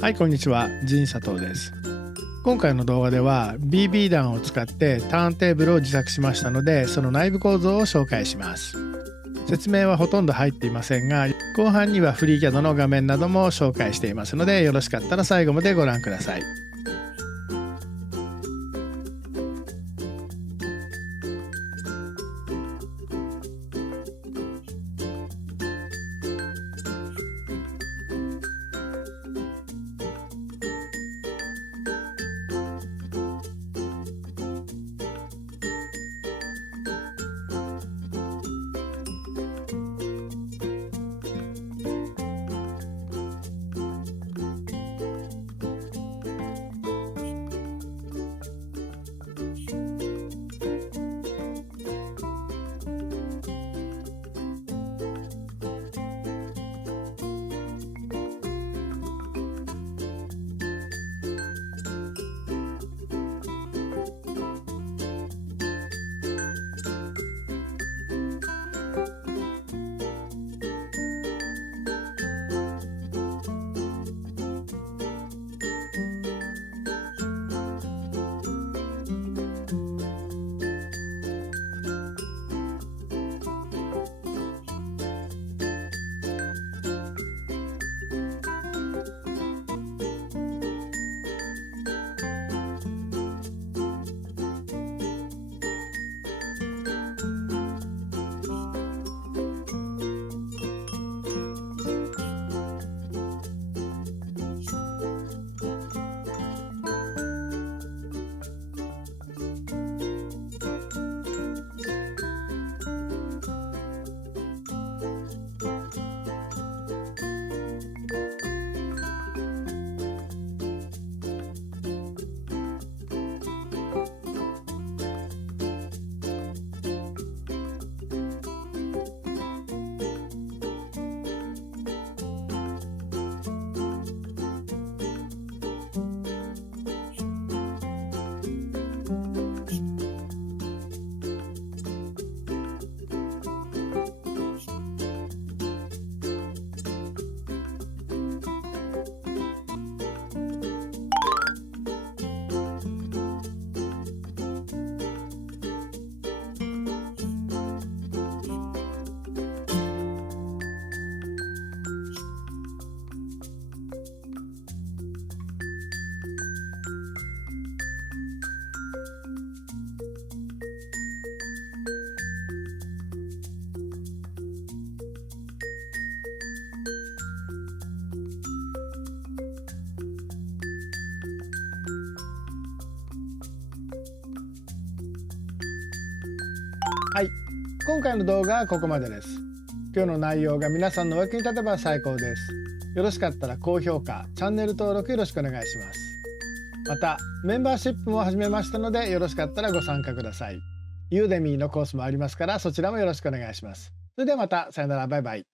はい、こんにちは。仁佐藤です。今回の動画では BB 弾を使ってターンテーブルを自作しましたので、その内部構造を紹介します。説明はほとんど入っていませんが、後半にはフリーキャドの画面なども紹介していますので、よろしかったら最後までご覧ください。はい、今回の動画はここまでです。今日の内容が皆さんのお役に立てば最高です。よろしかったら高評価、チャンネル登録よろしくお願いします。また、メンバーシップも始めましたので、よろしかったらご参加ください。ユーデミーのコースもありますから、そちらもよろしくお願いします。それではまた、さよなら、バイバイ。